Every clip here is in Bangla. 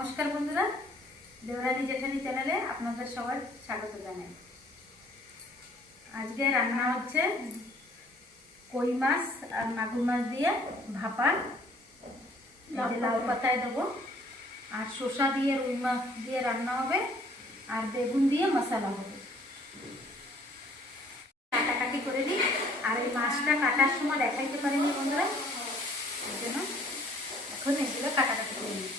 নমস্কার বন্ধুরা, দেওরানি জেঠানি চ্যানেলে আপনাদের সবার স্বাগত জানাই। আজকে রান্না হচ্ছে কই মাছ আর মাগুর মাছ দিয়ে ভাপা, লাউ পাতায় দেবো, আর শসা দিয়ে রুই মাছ দিয়ে রান্না হবে, আর বেগুন দিয়ে মশলা হবে। কাটাকাটি করে দিই, আর এই মাছটা কাটার সময় দেখাইতে পারিনি বন্ধুরা, এই জন্য এখন এগুলো কাটাকাটি করে নিই।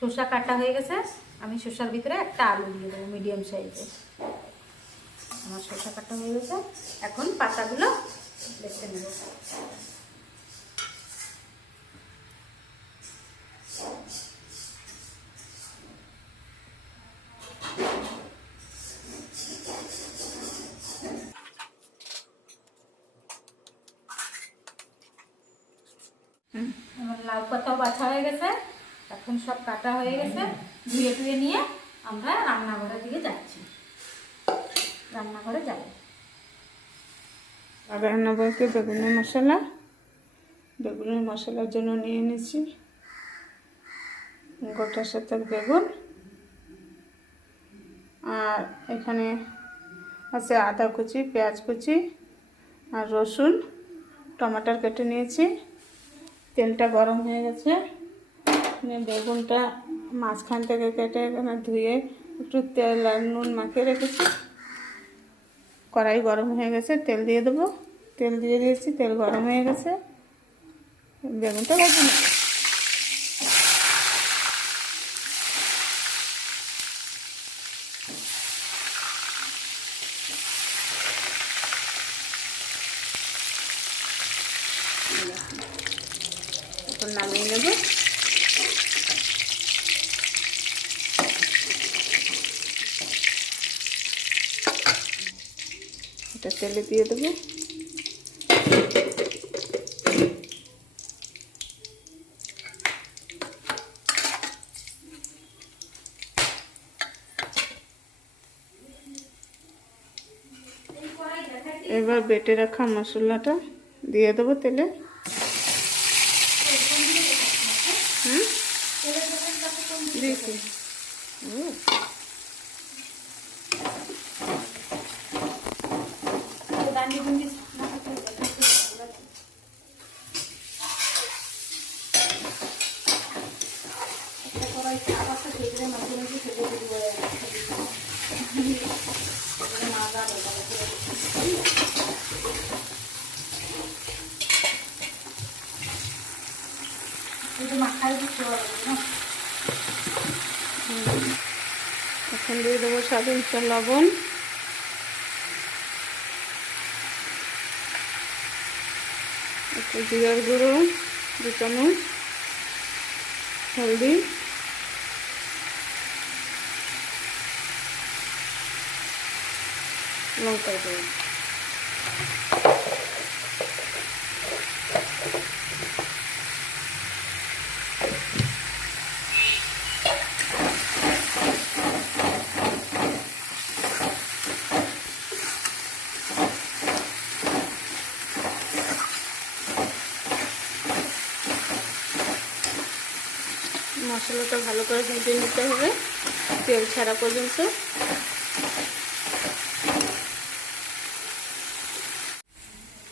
শসা কাটা হয়ে গেছে, আমি শসার ভিতরে একটা আলু দিয়ে দেবো মিডিয়াম সাইজে। আমার শসা কাটা হয়ে গেছে, এখন পাতাগুলো বেছে নেব। আমার লাউ পাতাও বাছা হয়ে গেছে, এখন সব কাটা হয়ে গেছে, ধুয়ে টুয়ে নিয়ে আমরা রান্নাঘরের দিকে যাচ্ছি। রান্নাঘরে যাব। আগে নেব একটু বেগুনের মশলা। বেগুনের মশলার জন্য নিয়ে নিচ্ছি গোটা শতক বেগুন, আর এখানে আছে আদা কুচি, পেঁয়াজ কুচি আর রসুন, টমাটার কেটে নিয়েছি। তেলটা গরম হয়ে গেছে, বেগুনটা মাঝখান থেকে কেটে এখানে ধুয়ে একটু তেল আর নুন মাখিয়ে রেখেছি। কড়াই গরম হয়ে গেছে, তেল দিয়ে দেবো। তেল দিয়ে দিয়েছি, তেল গরম হয়ে গেছে, বেগুনটা ভেজে নেব। এখন নামিয়ে নেব। এটা তেলে দিয়ে দেবো। এবার বেটে রাখা মশলাটা দিয়ে দেবো তেলে। দিয়েছি। এখন দিয়ে দেবো স্বাদ অনুসারে লবণ, একটু জিরার গুঁড়ো 2 চামচ, হলদি, লঙ্কার গুঁড়ো। মশলাটা ভালো করে ভেজে নিতে হবে তেল ছাড়া পর্যন্ত।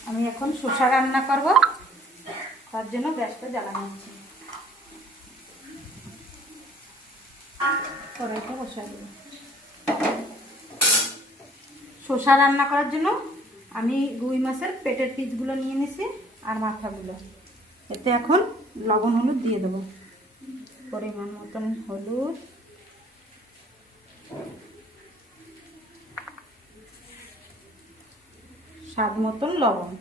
আমি এখন শসা রান্না করব, তার জন্য গ্যাসটা জ্বালানো হচ্ছে। কড়াইটা বসাই দেব। শসা রান্না করার জন্য আমি রুই মাছের পেটের পিসগুলো নিয়ে নিছি আর মাথাগুলো। এতে এখন লবণ হলুদ দিয়ে দেবো, পরিমাণ মতন হলুদ, স্বাদ মতন লবণ।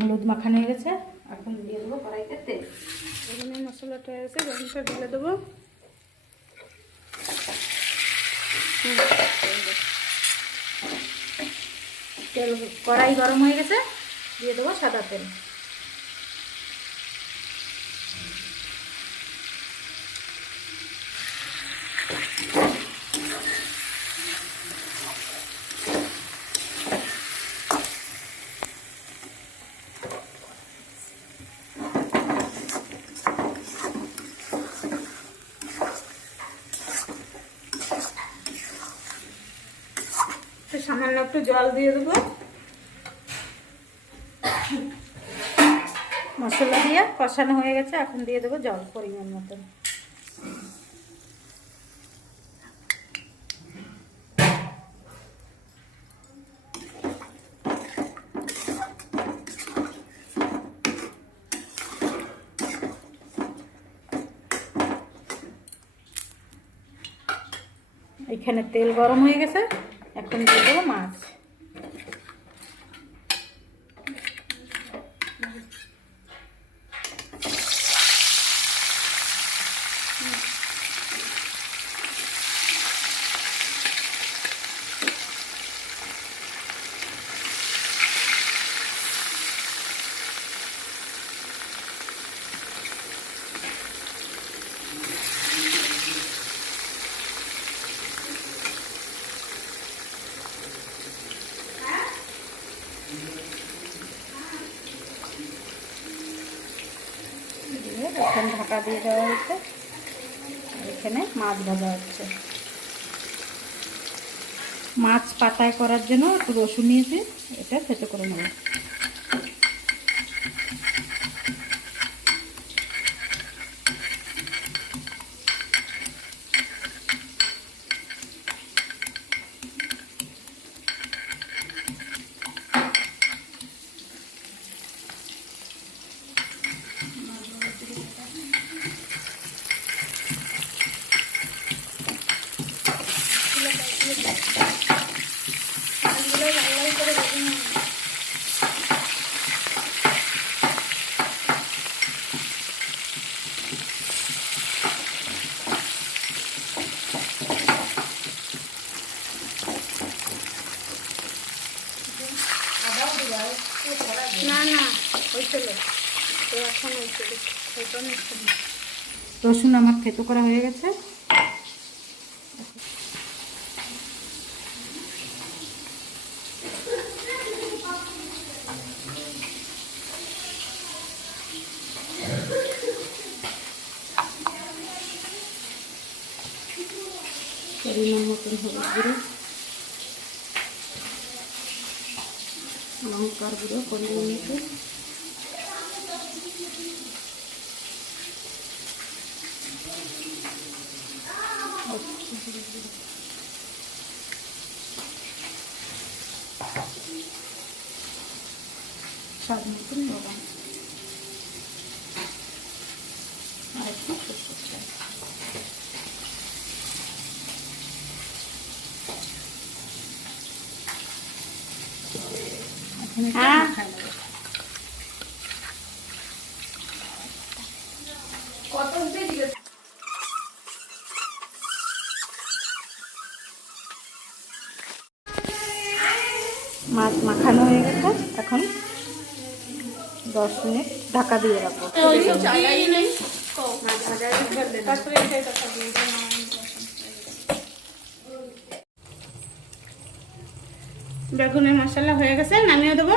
হলুদ মাখানো হয়ে গেছে, এখন দিয়ে দেবো কড়াইতে তেল। এখানে মশলাটা হয়ে গেছে, গরমটা ঢেলে দেবো। তেল কড়াই গরম হয়ে গেছে, দিয়ে দেবো সাদা তেল। সামান্য একটু জল দিয়ে দেবো। মশলা দিয়ে কষানো হয়ে গেছে, এখন দিয়ে দেবো জল পরিমাণ মতন। এখানে তেল গরম হয়ে গেছে, এখন দিয়ে দেবো মাছ। এখন ঢাকা দিয়ে দেওয়া হচ্ছে, এখানে মাছ ভাজা হচ্ছে। মাছ পাতায় করার জন্য একটু রসুন নিয়েছি, এটা থেতো করে নেব। না না ওই চলো তো, এখন ওই চলো ওইটা নিচ্ছি। রসুন আমার থেতো করা হয়ে গেছে, পরিমাণ মতন হলুদ গুঁড়ো, লঙ্কার গুঁড়ো পরিমাণ মতন, স্বাদ মতন লবণ, আর একটু সরষের তেল। হ্যাঁ মাছ মাখানো হয়ে গেছে, এখন 10 মিনিট ঢাকা দিয়ে রাখবো। বেগুনের মশলা হয়ে গেছে, নামিয়ে দেবো।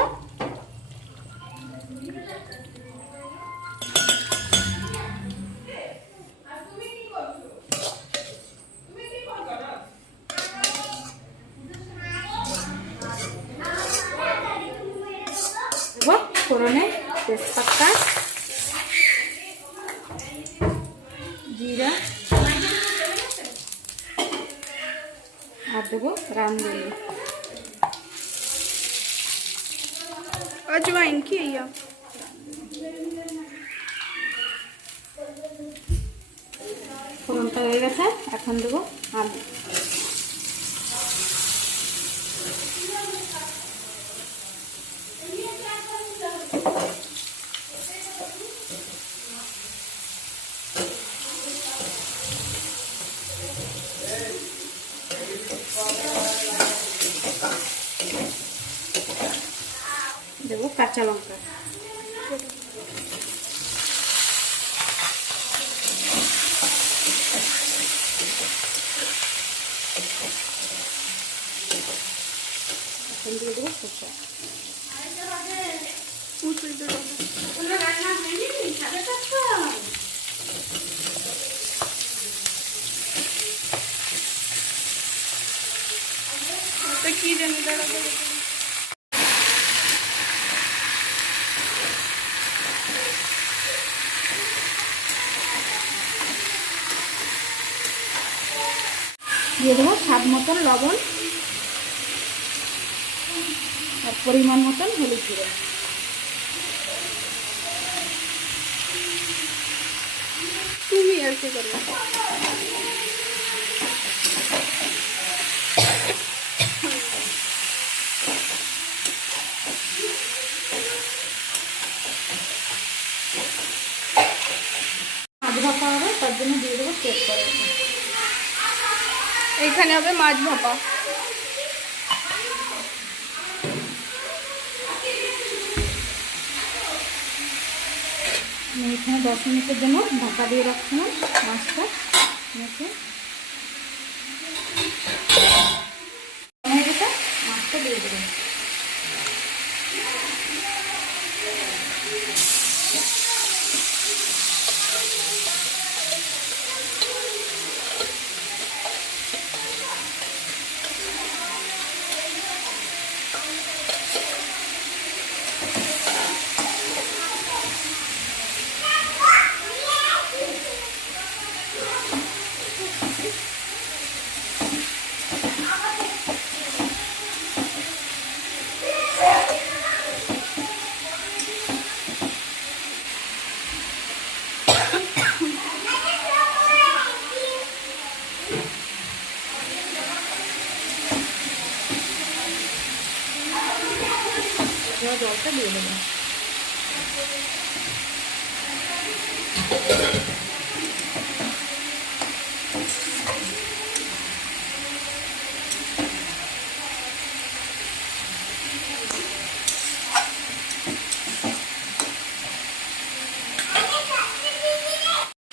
ফোড়নে তেজপাতা, জিরা, আর দেবো রামদনি। अजवाइन की है या ফোড়নটা হয়ে গেছে, এখন দেবো আলু। দেবো কাঁচা লঙ্কা। এখন দিয়ে দেবো শসা। तो की जानी दादा দিয়ে দেবো স্বাদ মতন লবণ আর পরিমাণ মতন হলুদ গুঁড়ো। তুমি ऐसे करना মাছ ভাপা হবে, তার জন্য দিয়ে দেবো চেক করে। এখানে হবে মাছ ভাপা। আমি এখানে 10 মিনিটের জন্য ঢাকা দিয়ে রাখছিলাম মাছটা। হয়ে গেছে, মাছটা দিয়ে দেবো। জলটা দিয়ে দেবো।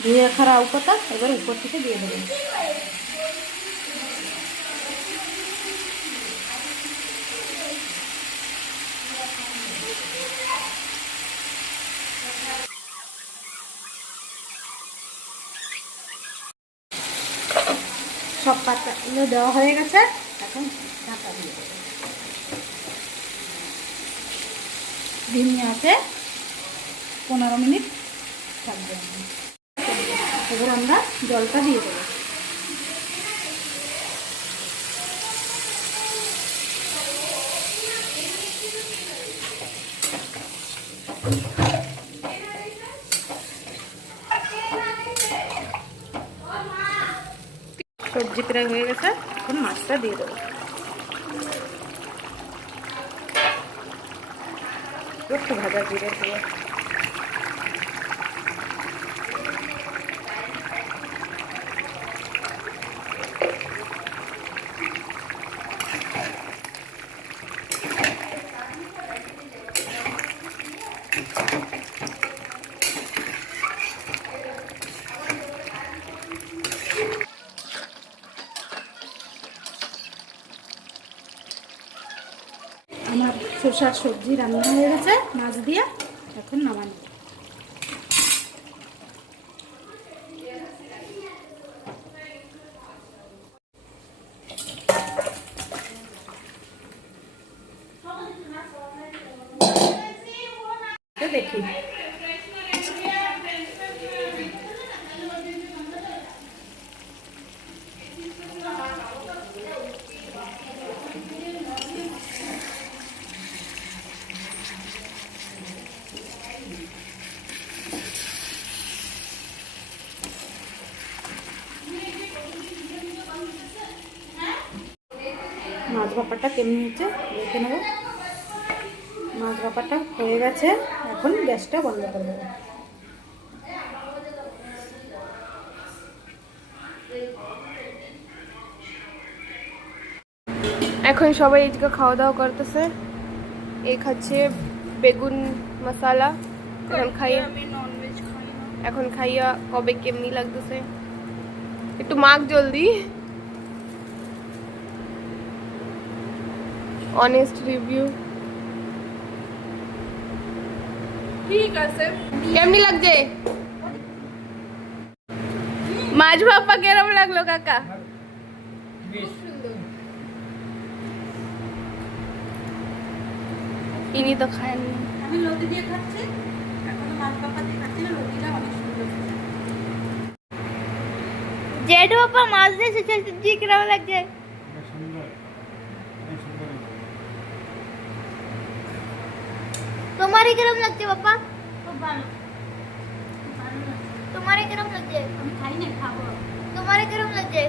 ধুয়ে রাখা লাউ পাতা এবার উপর থেকে দিয়ে দেবেন। সব পাতাগুলো দেওয়া হয়ে গেছে, এখন ঢাকা দিয়ে দেবো। ডিম আছে 15 মিনিট থাকবে। এবার আমরা জলটা দিয়ে দেবো। সবজি প্রায় হয়ে গেছে, এখন মাছটা দিয়ে দেবো। একটু ভাজা জিরে দিয়ে আমার শসার সবজি রান্না হয়ে গেছে মাছ দিয়ে, এখন নামানো। দেখি মাছ ভাপাটা কেমনি হচ্ছে দেখে নেব। মাছ ভাপাটা হয়ে গেছে, এখন গ্যাসটা বন্ধ করে দেবো। এখন সবাই এদিকে খাওয়া দাওয়া করতেছে। এ খাচ্ছে বেগুন মশালা। এখন খাইয়া কবে কেমনি লাগতেছে একটু মাখ জলদি। অনেস্ট রিভিউ ঠিক আছে। কেমনি লাগছে মাছ ভাপা? কেরম লাগলো কাকা? ইনি তো খায়নি। আমি লতি দিয়ে খাচ্ছি, এখন মাছ ভাপা দিয়ে খাচ্ছি না, লতিটা অনেক সুন্দর। জেঠু বাবা মাছ দিয়ে সবজি কিরম লাগছে? তোমারে কিরম লাগছে বাবা? খুব ভালো, তোমারে কিরম লাগছে? আমি খাই না, খাবো। তোমারে কিরম লাগছে?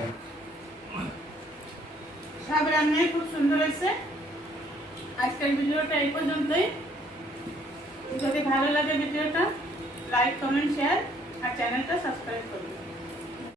সব রান্নাই খুব সুন্দর হয়েছে। আজকের ভিডিওটা এই পর্যন্তই। যদি ভালো লাগে ভিডিওটা লাইক, কমেন্ট, শেয়ার আর চ্যানেলটা সাবস্ক্রাইব করুন।